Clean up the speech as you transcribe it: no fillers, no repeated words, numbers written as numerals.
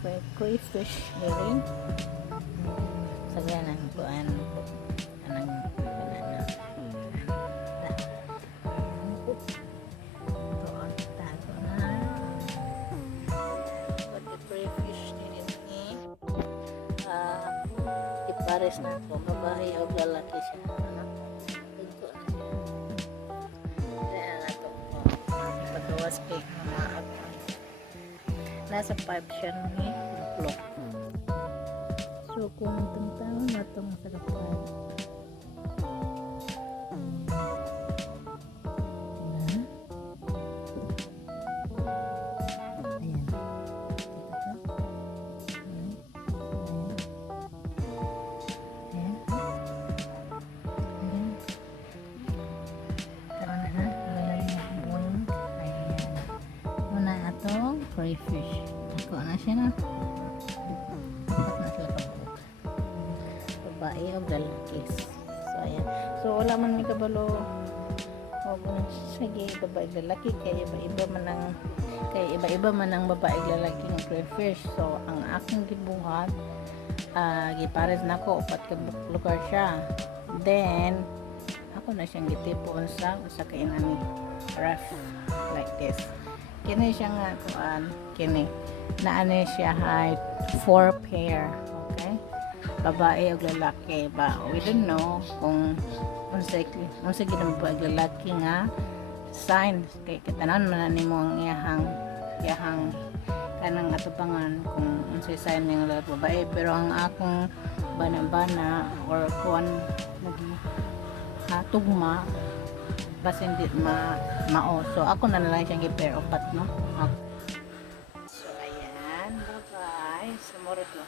crayfish really. Sagana kuan anang banana. Tato na. But the crayfish ni ipares na to babae o lalaki siya. Ano? Ito na siya. Kaya na to. Pagawas cake na nasa 5 siya ni clock. So kung itong taon na itong sarapan crayfish. Ako na siya na. Dapat na sila pagbuka. Babae o lalaki. So, ayan. So, wala man may kabalo. O, sige, babae lalaki. Kaya iba-iba man ang babae lalaki ng crayfish. So, ang aking gibuhat, gipares na ko, upat ka lugar siya. Then, ako na siyang gitipon sa kainan ni ref. Like this. Kini siya nga kuan, kini naano siya height 4 pair, okay? Babae o lalaki ba? We don't know kung unsay ginampo lalaki nga sign kay katanan man nimo ang iyahang kanang atubangan kung unsay sign ng lalaki babae, pero ang akong bana-bana or kuan lagi tugma basta hindi mao. So, ako na lang siyang i-pair upat, no? Okay. So, ayan. Bye-bye. Sumurot mo.